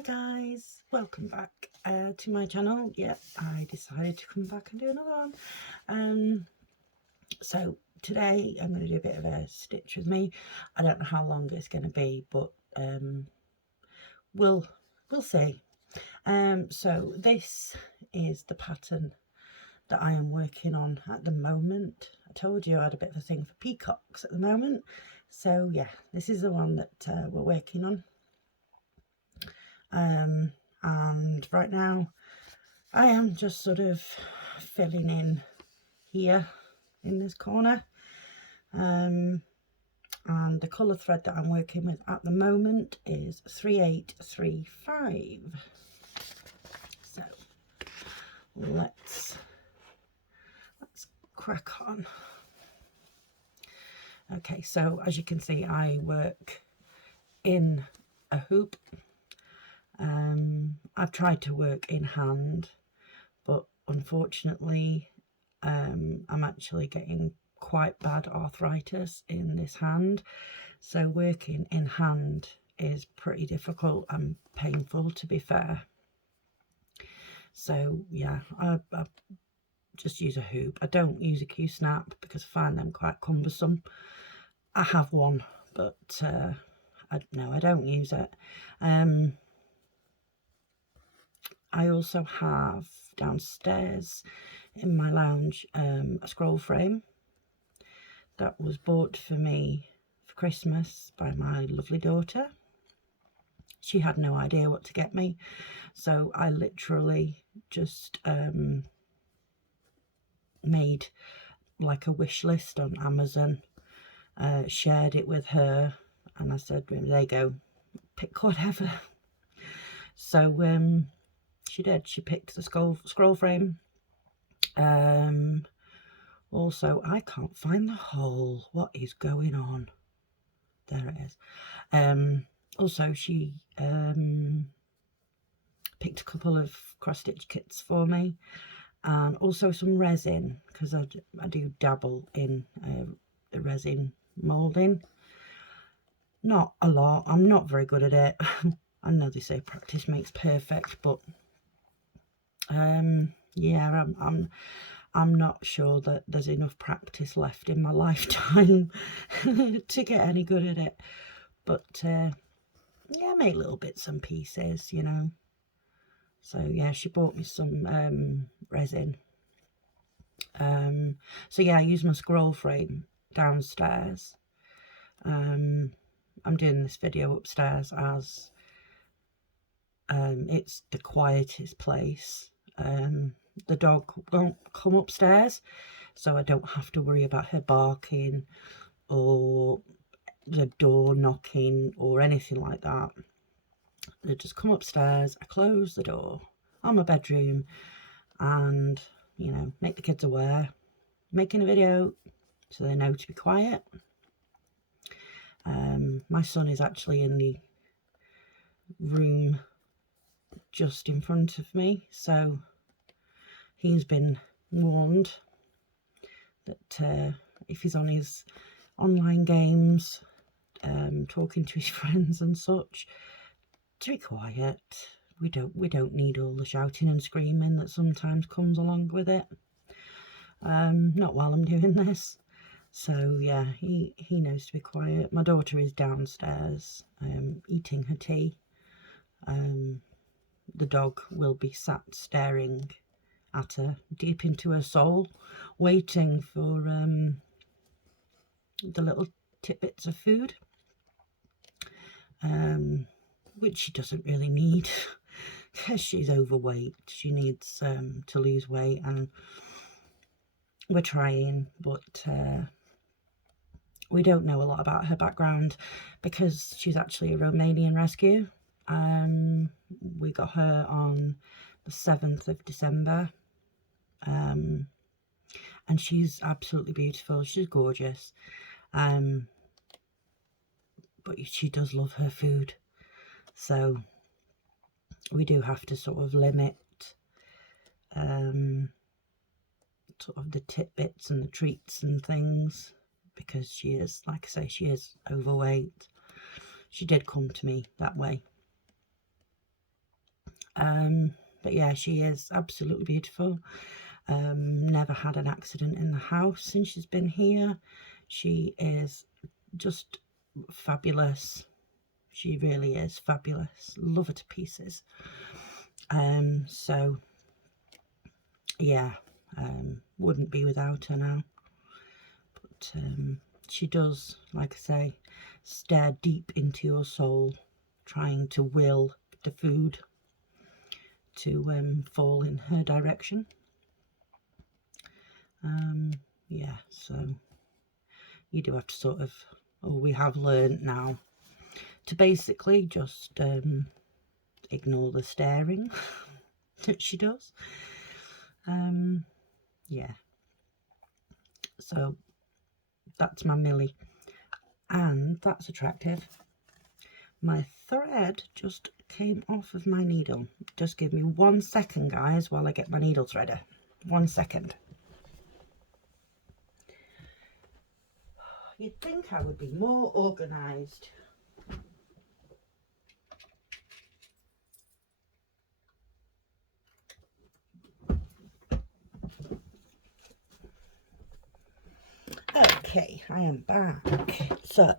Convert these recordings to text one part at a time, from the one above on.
Hi guys, welcome back to my channel. Yeah, I decided to come back and do another one. So today I'm going to do a bit of a stitch with me. I don't know how long it's going to be, but we'll see. So this is the pattern that I am working on at the moment. I told you I had a bit of a thing for peacocks at the moment. So yeah, this is the one that we're working on. And right now I am just sort of filling in here in this corner, and the colour thread that I'm working with at the moment is 3835. So let's crack on. Okay, so as you can see, I work in a hoop. I've tried to work in hand, but unfortunately I'm actually getting quite bad arthritis in this hand, so working in hand is pretty difficult and painful, to be fair. So yeah, I just use a hoop. I don't use a Q-snap because I find them quite cumbersome. I have one, but no, I don't use it. I also have downstairs in my lounge a scroll frame that was bought for me for Christmas by my lovely daughter. She had no idea what to get me, so I literally just made like a wish list on Amazon, shared it with her, and I said, there you go, pick whatever. So she did. She picked the scroll frame. Also, I can't find the hole. What is going on? There it is. Also, she picked a couple of cross-stitch kits for me, and also some resin, because I do dabble in the resin moulding. Not a lot. I'm not very good at it. I know they say practice makes perfect, but yeah, I'm not sure that there's enough practice left in my lifetime to get any good at it. But yeah, I make little bits and pieces, you know. So yeah, she bought me some resin. So yeah, I use my scroll frame downstairs. I'm doing this video upstairs as it's the quietest place. The dog won't come upstairs, so I don't have to worry about her barking or the door knocking or anything like that. They just come upstairs, I close the door on my bedroom, and you know, make the kids aware, making a video so they know to be quiet. My son is actually in the room just in front of me, so he's been warned that if he's on his online games, talking to his friends and such, to be quiet. We don't need all the shouting and screaming that sometimes comes along with it. Not while I'm doing this. So yeah, he knows to be quiet. My daughter is downstairs eating her tea. The dog will be sat staring at her deep into her soul, waiting for the little tidbits of food, which she doesn't really need because she's overweight. She needs to lose weight, and we're trying, but we don't know a lot about her background because she's actually a Romanian rescue. We got her on the 7th of December, and she's absolutely beautiful. She's gorgeous, but she does love her food, so we do have to sort of limit sort of the tidbits and the treats and things, because she is, like I say, she is overweight. She did come to me that way. But yeah, she is absolutely beautiful. Never had an accident in the house since she's been here. She is just fabulous. She really is fabulous. Love her to pieces. So yeah, wouldn't be without her now. But she does, like I say, stare deep into your soul, trying to will the food to fall in her direction. Yeah, so you do have to sort of, or we have learned now, to basically just ignore the staring that she does. Yeah, so that's my Millie, and that's attractive. My thread just came off of my needle. Just give me 1 second, guys, while I get my needle threader. 1 second. You'd think I would be more organised. Okay, I am back. So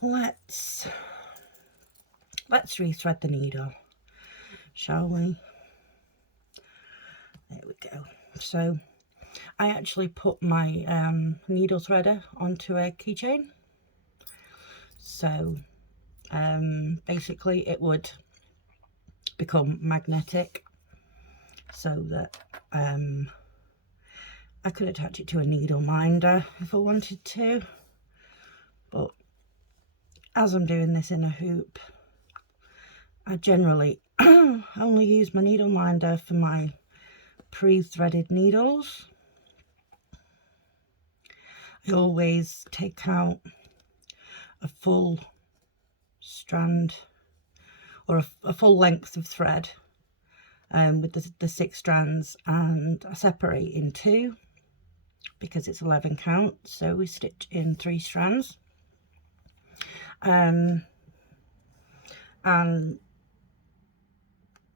let's rethread the needle, shall we? There we go. So I actually put my needle threader onto a keychain. So basically it would become magnetic, so that I could attach it to a needle minder if I wanted to. But as I'm doing this in a hoop, I generally only use my needle minder for my pre-threaded needles. I always take out a full strand or a full length of thread with the 6 strands, and I separate in 2 because it's 11 count, so we stitch in 3 strands. And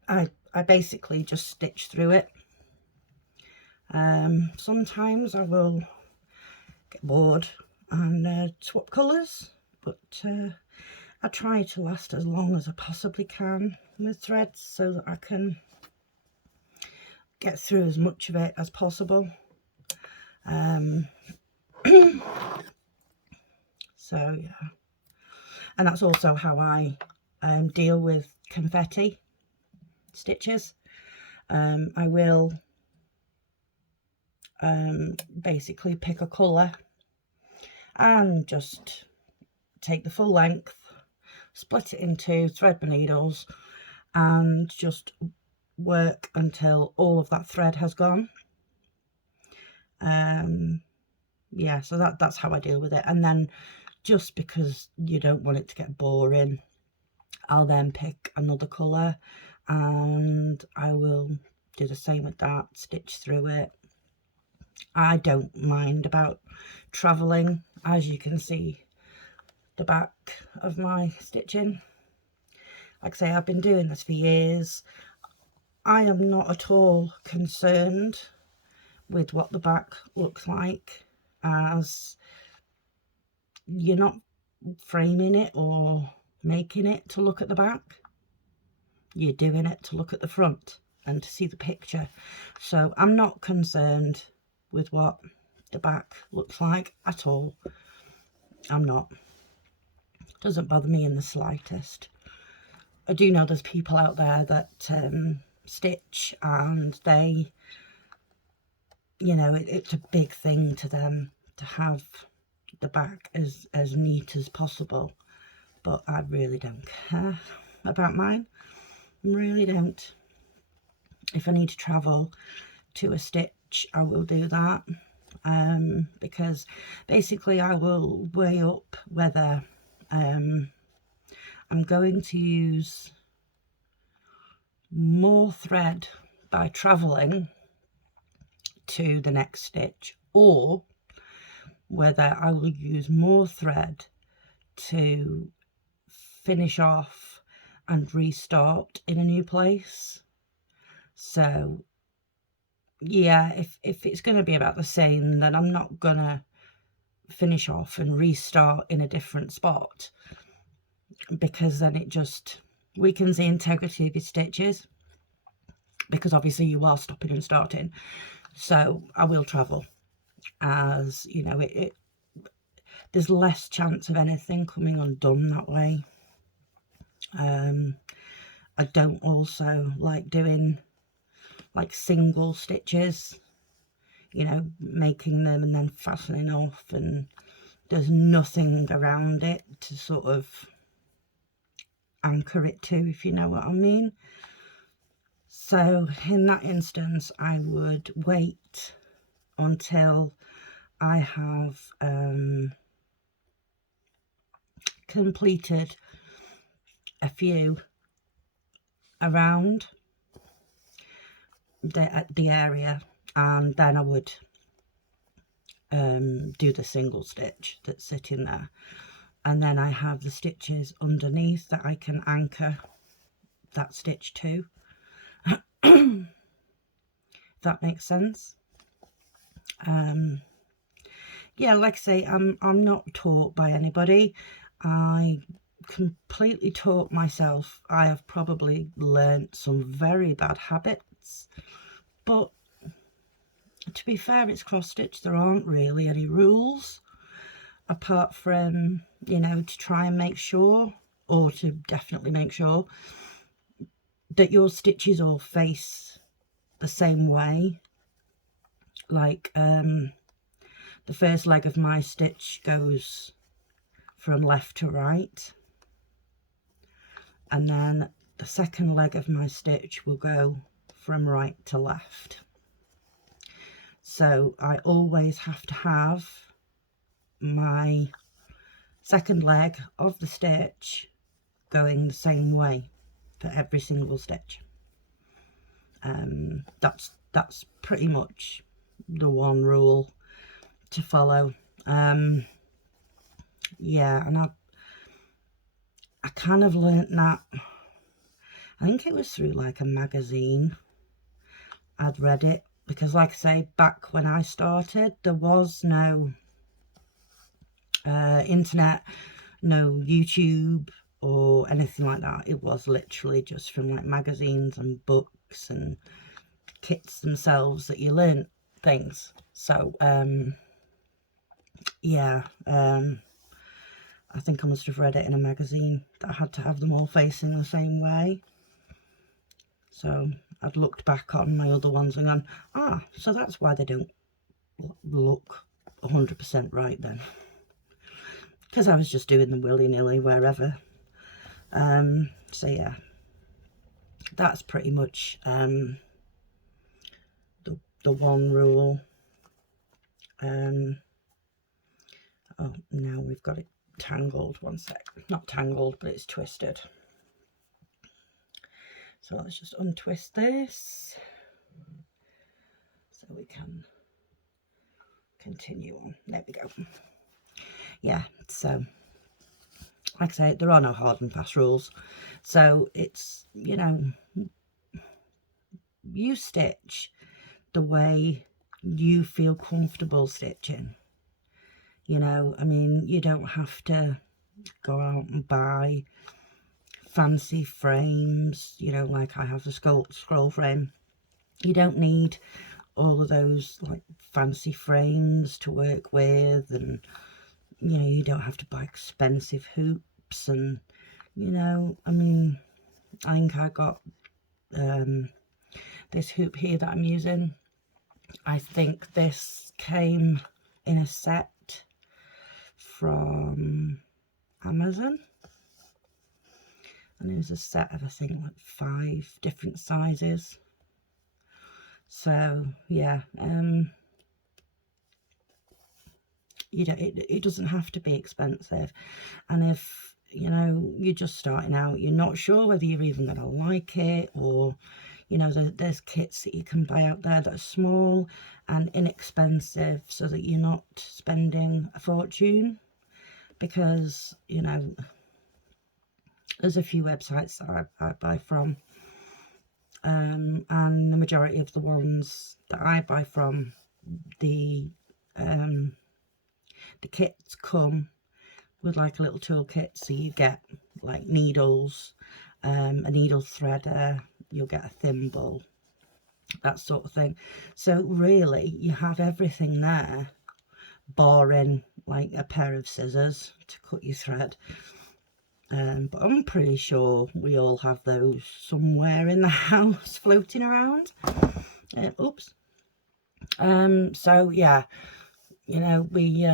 I basically just stitch through it. Sometimes I will get bored and swap colours, but I try to last as long as I possibly can with threads so that I can get through as much of it as possible. So yeah, and that's also how I deal with confetti stitches. I will basically pick a colour and just take the full length, split it in 2, thread my needles, and just work until all of that thread has gone. Yeah, so that's how I deal with it. And then, just because you don't want it to get boring, I'll then pick another colour and I will do the same with that, stitch through it. I don't mind about travelling, as you can see the back of my stitching. Like I say, I've been doing this for years. I am not at all concerned with what the back looks like, as you're not framing it or making it to look at the back. You're doing it to look at the front and to see the picture. So I'm not concerned with what the back looks like at all. I'm not. It doesn't bother me in the slightest. I do know there's people out there that stitch, and they, you know, it's a big thing to them to have the back as neat as possible, but I really don't care about mine. Really don't. If I need to travel to a stitch, I will do that, because basically I will weigh up whether I'm going to use more thread by travelling to the next stitch, or whether I will use more thread to finish off and restart in a new place. So yeah, if it's going to be about the same, then I'm not going to finish off and restart in a different spot, because then it just weakens the integrity of your stitches, because obviously you are stopping and starting. So I will travel, as you know, there's less chance of anything coming undone that way. I don't also like doing like single stitches, you know, making them and then fastening off, and there's nothing around it to sort of anchor it to, if you know what I mean. So in that instance, I would wait until I have completed a few around the area, and then I would do the single stitch that's sitting there, and then I have the stitches underneath that I can anchor that stitch to. If that makes sense. Yeah, like I say, I'm not taught by anybody. I completely taught myself. I have probably learnt some very bad habits, but to be fair, it's cross stitch. There aren't really any rules, apart from, you know, to try and make sure, or to definitely make sure, that your stitches all face the same way. Like the first leg of my stitch goes from left to right, and then the second leg of my stitch will go from right to left. So I always have to have my second leg of the stitch going the same way for every single stitch. That's pretty much the one rule to follow. Yeah, and I kind of learnt that, I think it was through like a magazine. I'd read it, because like I say, back when I started, there was no internet, no YouTube or anything like that. It was literally just from like magazines and books and kits themselves that you learn things. So yeah, I think I must have read it in a magazine that I had to have them all facing the same way. So I'd looked back on my other ones and gone, ah, so that's why they don't look 100% right then, because I was just doing them willy-nilly wherever. So yeah, that's pretty much the one rule. Oh, now we've got it tangled. One sec. Not tangled, but it's twisted. So let's just untwist this so we can continue on. There we go. Yeah, so like I say, there are no hard and fast rules. So it's, you know, you stitch the way you feel comfortable stitching. You know, I mean, you don't have to go out and buy fancy frames, you know, like I have the scroll frame. You don't need all of those like fancy frames to work with, and you know, you don't have to buy expensive hoops. And you know, I mean, I think I got this hoop here that I'm using. I think this came in a set from Amazon, and it was a set of, I think, like 5 different sizes. So yeah, you know, it doesn't have to be expensive. And if, you know, you're just starting out, you're not sure whether you're even going to like it, or you know, there's kits that you can buy out there that are small and inexpensive, so that you're not spending a fortune. Because, you know, There's a few websites that I buy from, and the majority of the ones that I buy from, the kits come with like a little toolkit, so you get like needles, a needle threader, you'll get a thimble, that sort of thing. So really you have everything there, barring like a pair of scissors to cut your thread. But I'm pretty sure we all have those somewhere in the house floating around. Oops. So yeah, you know, we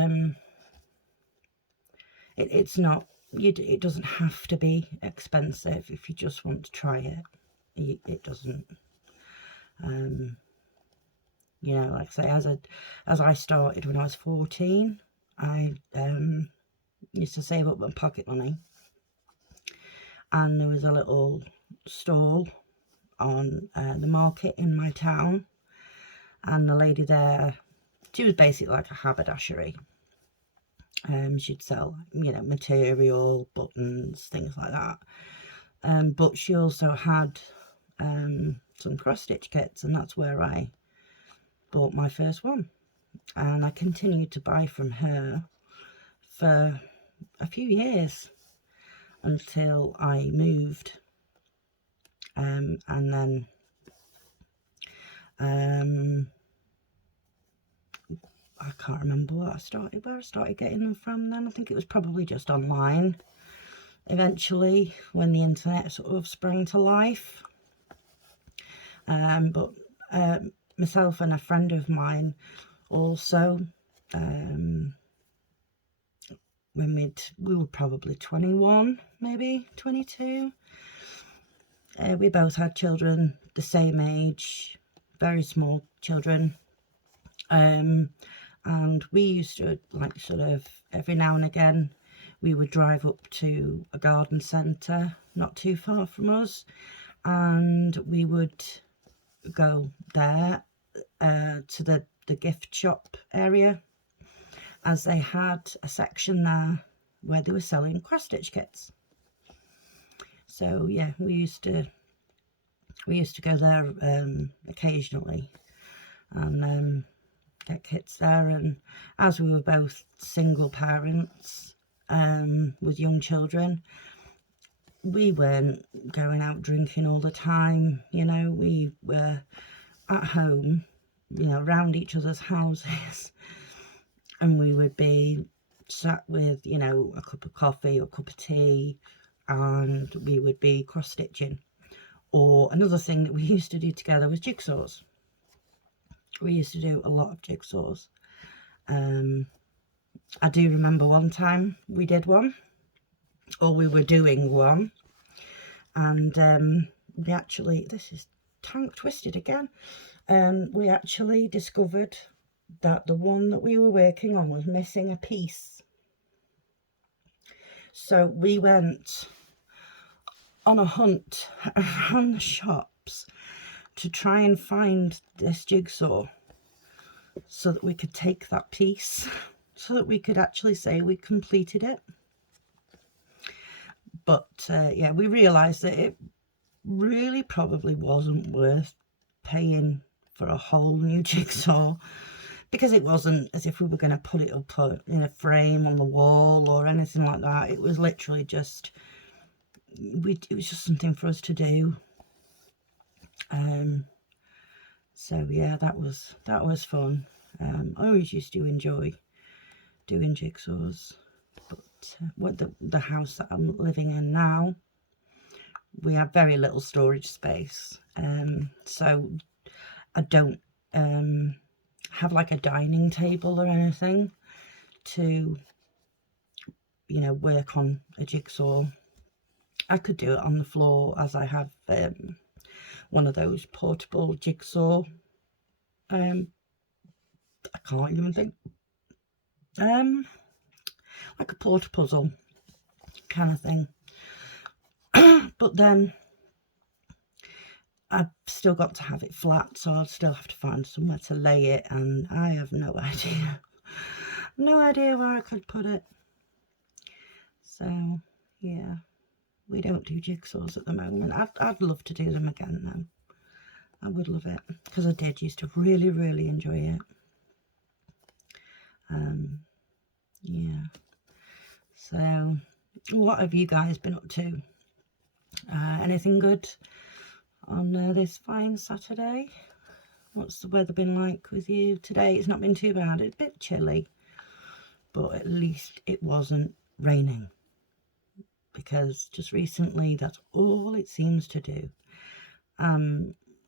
it's not, it doesn't have to be expensive if you just want to try it. It doesn't. You know, like I say, as I started when I was 14, I used to save up my pocket money, and there was a little stall on the market in my town, and the lady there, she was basically like a haberdashery. She'd sell, you know, material, buttons, things like that. But she also had some cross-stitch kits, and that's where I bought my first one. And I continued to buy from her for a few years until I moved. And then I can't remember where I started getting them from then. I think it was probably just online eventually, when the internet sort of sprang to life. But myself and a friend of mine also, when we were probably 21, maybe 22, we both had children the same age, very small children, and we used to, like, sort of every now and again, we would drive up to a garden centre not too far from us, and we would go there to the gift shop area, as they had a section there where they were selling cross-stitch kits. So yeah, we used to go there occasionally and get kits there. And as we were both single parents with young children, we weren't going out drinking all the time. You know, we were at home, you know, around each other's houses, and we would be sat with, you know, a cup of coffee or a cup of tea, and we would be cross-stitching. Or another thing that we used to do together was jigsaws. We used to do a lot of jigsaws. I do remember one time we did one, or we were doing one, and we actually, this is tongue twisted again, we actually discovered that the one that we were working on was missing a piece. So we went on a hunt around the shops to try and find this jigsaw, so that we could take that piece, so that we could actually say we completed it. But yeah, we realised that it really probably wasn't worth paying for a whole new jigsaw, because it wasn't as if we were going to put it up in a frame on the wall or anything like that. It was literally just, it was just something for us to do. So yeah, that was fun. I always used to enjoy doing jigsaws. But what the house that I'm living in now, we have very little storage space, so I don't have like a dining table or anything to, you know, work on a jigsaw. I could do it on the floor, as I have one of those portable jigsaw, I can't even think, like a porta puzzle kind of thing. But then I've still got to have it flat, so I'll still have to find somewhere to lay it, and I have no idea where I could put it. So yeah, We don't do jigsaws at the moment. I'd love to do them again though. I would love it, because I did used to really, really enjoy it. Yeah. So, what have you guys been up to? Anything good on this fine Saturday? What's the weather been like with you today? It's not been too bad. It's a bit chilly, but at least it wasn't raining, because just recently that's all it seems to do.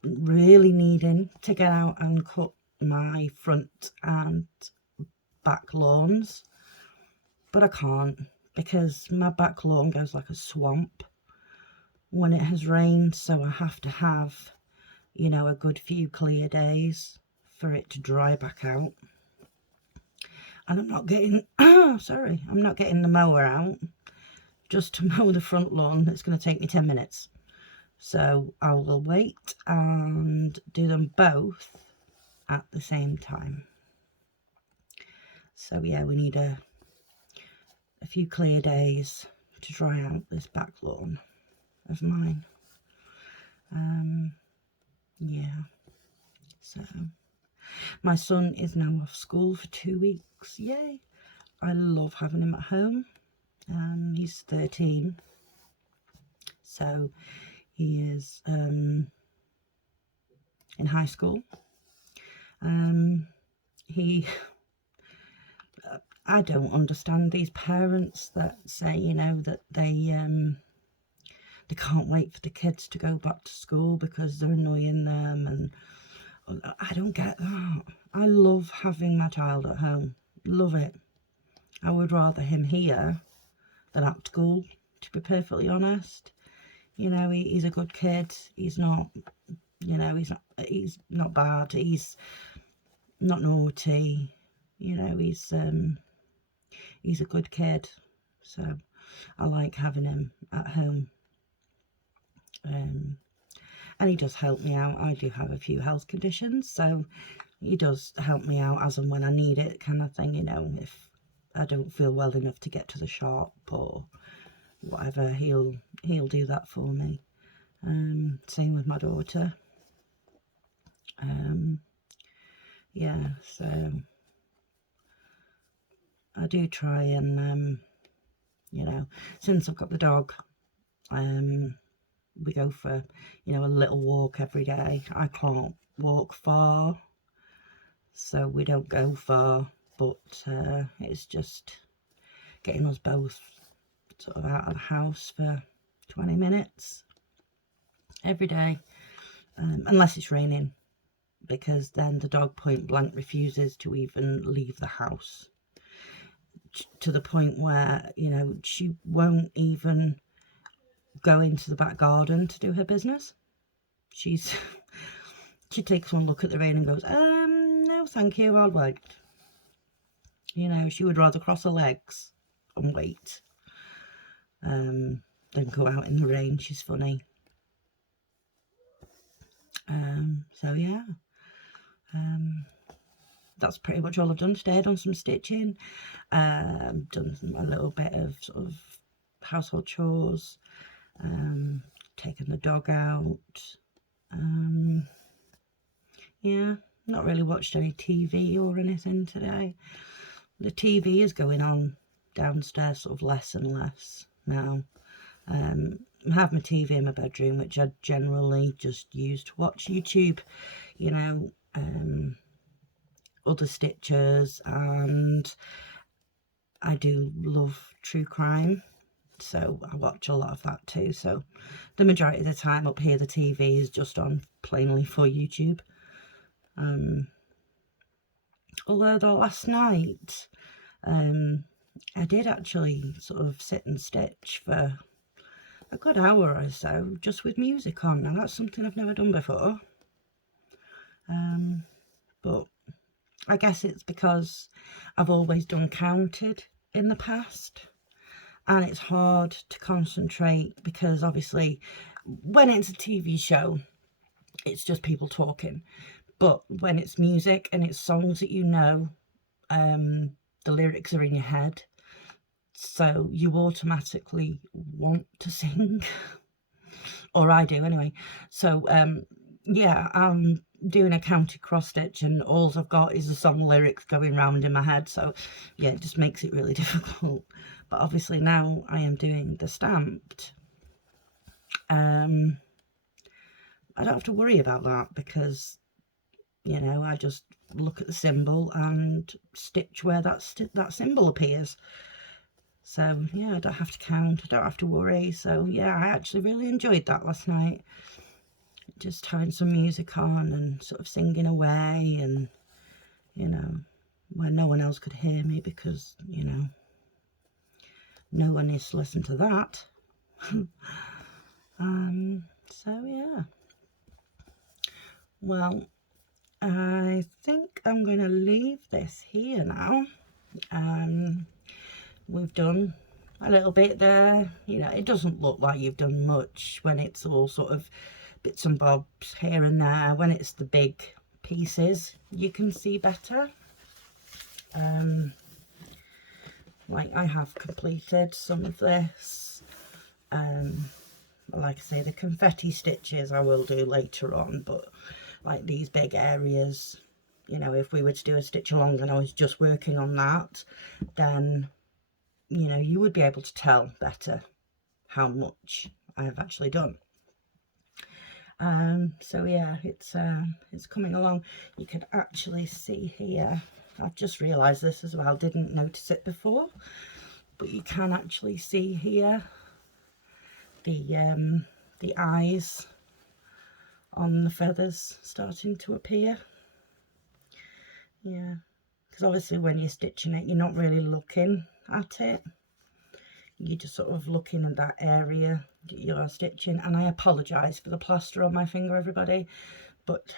Really needing to get out and cut my front and back lawns, but I can't, because my back lawn goes like a swamp when it has rained, so I have to have, you know, a good few clear days for it to dry back out. And I'm not getting sorry, I'm not getting the mower out just to mow the front lawn. It's going to take me 10 minutes, so I will wait and do them both at the same time. So yeah, we need a few clear days to dry out this back lawn of mine. Yeah, so my son is now off school for 2 weeks. Yay! I love having him at home. He's 13, so he is in high school. I don't understand these parents that say, you know, that they can't wait for the kids to go back to school because they're annoying them, and I don't get that. I love having my child at home. Love it. I would rather him here than at school, to be perfectly honest. You know, he's a good kid. He's not, you know, he's not bad. He's not naughty. You know, he's a good kid. So I like having him at home. And he does help me out. I do have a few health conditions, so he does help me out as and when I need it, kind of thing. You know, if I don't feel well enough to get to the shop or whatever, he'll do that for me. Same with my daughter. Yeah, so I do try and you know, since I've got the dog, we go for, you know, a little walk every day. I can't walk far, so we don't go far, but it's just getting us both sort of out of the house for 20 minutes every day, unless it's raining, because then the dog point blank refuses to even leave the house, to the point where, you know, she won't even go into the back garden to do her business. She takes one look at the rain and goes, no thank you, I'll wait. You know, she would rather cross her legs and wait than go out in the rain. She's funny. So yeah, that's pretty much all I've done today. I've done some stitching, done a little bit of sort of household chores, taken the dog out. Yeah, not really watched any TV or anything today. The TV is going on downstairs sort of less and less now. I have my TV in my bedroom, which I generally just use to watch YouTube, you know, other stitchers, and I do love true crime, so I watch a lot of that too. So the majority of the time up here, the TV is just on plainly for YouTube. Although the last night, I did actually sort of sit and stitch for a good hour or so, just with music on. Now that's something I've never done before. But I guess it's because I've always done counted in the past, and it's hard to concentrate because obviously when it's a TV show, it's just people talking. But when it's music and it's songs that you know, the lyrics are in your head, so you automatically want to sing, or I do anyway. So yeah, I'm doing a counted cross stitch and all I've got is the song lyrics going round in my head, so yeah, it just makes it really difficult. But obviously now I am doing the stamped, I don't have to worry about that, because you know, I just look at the symbol and stitch where that symbol appears. So yeah, I don't have to count, I don't have to worry. So yeah, I actually really enjoyed that last night, just having some music on and sort of singing away, and you know, where no one else could hear me, because you know, no one needs to listen to that. So yeah, well, I think I'm going to leave this here now. We've done a little bit there. You know, it doesn't look like you've done much when it's all sort of bits and bobs here and there. When it's the big pieces, you can see better. Like I have completed some of this. Like I say, the confetti stitches I will do later on, but like these big areas, you know, if we were to do a stitch along and I was just working on that, then you know, you would be able to tell better how much I have actually done. So yeah, it's coming along. You can actually see here, I've just realized this as well, didn't notice it before, but you can actually see here the eyes on the feathers starting to appear. Yeah, because obviously when you're stitching it, you're not really looking at it, you're just sort of looking at that area that you're stitching. And I apologize for the plaster on my finger, everybody, but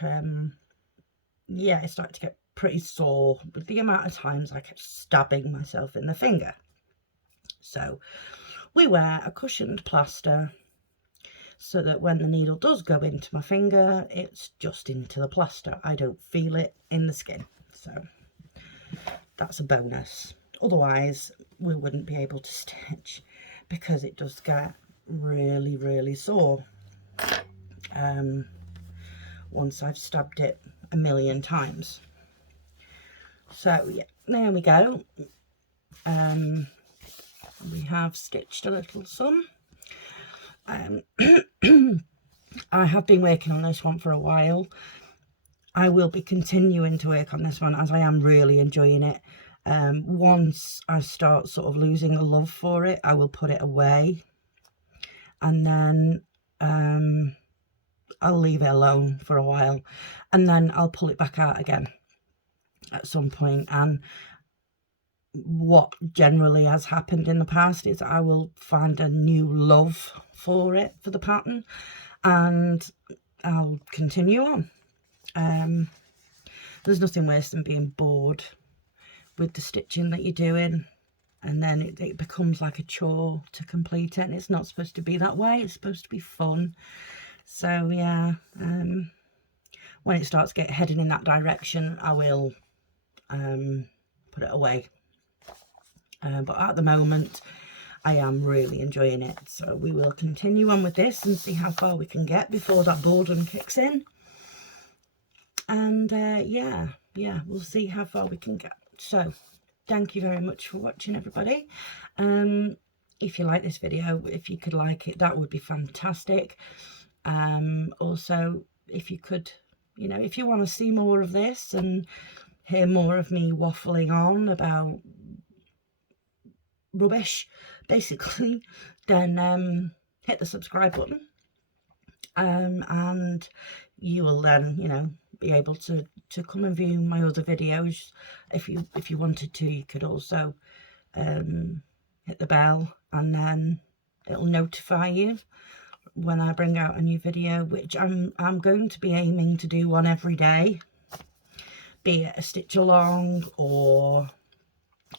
yeah, it started to get pretty sore with the amount of times I kept stabbing myself in the finger. So we wear a cushioned plaster so that when the needle does go into my finger, it's just into the plaster. I don't feel it in the skin, so that's a bonus. Otherwise we wouldn't be able to stitch, because it does get really, really sore once I've stabbed it a million times. So yeah, there we go. We have stitched a little some. I have been working on this one for a while. I will be continuing to work on this one, as I am really enjoying it. Once I start sort of losing a love for it, I will put it away, and then I'll leave it alone for a while, and then I'll pull it back out again at some point. And what generally has happened in the past is I will find a new love for it, for the pattern, and I'll continue on. There's nothing worse than being bored with the stitching that you're doing, and then it becomes like a chore to complete it, and it's not supposed to be that way. It's supposed to be fun. So yeah, when it starts heading in that direction, I will put it away. But at the moment I am really enjoying it, so we will continue on with this and see how far we can get before that boredom kicks in. And yeah, we'll see how far we can get. So thank you very much for watching, everybody. If you like this video, if you could like it, that would be fantastic. Also, if you could, you know, if you want to see more of this and hear more of me waffling on about rubbish basically, then hit the subscribe button, and you will then, you know, be able to come and view my other videos. If you wanted to, you could also hit the bell, and then it'll notify you when I bring out a new video, which I'm going to be aiming to do one every day, be it a stitch along or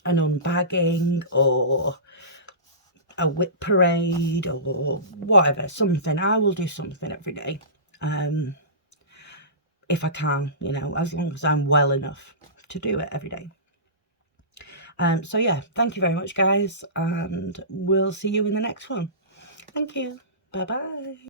an unbagging or a whip parade or whatever, something. I will do something every day, if I can, you know, as long as I'm well enough to do it every day. So yeah, thank you very much, guys, and we'll see you in the next one. Thank you. Bye bye.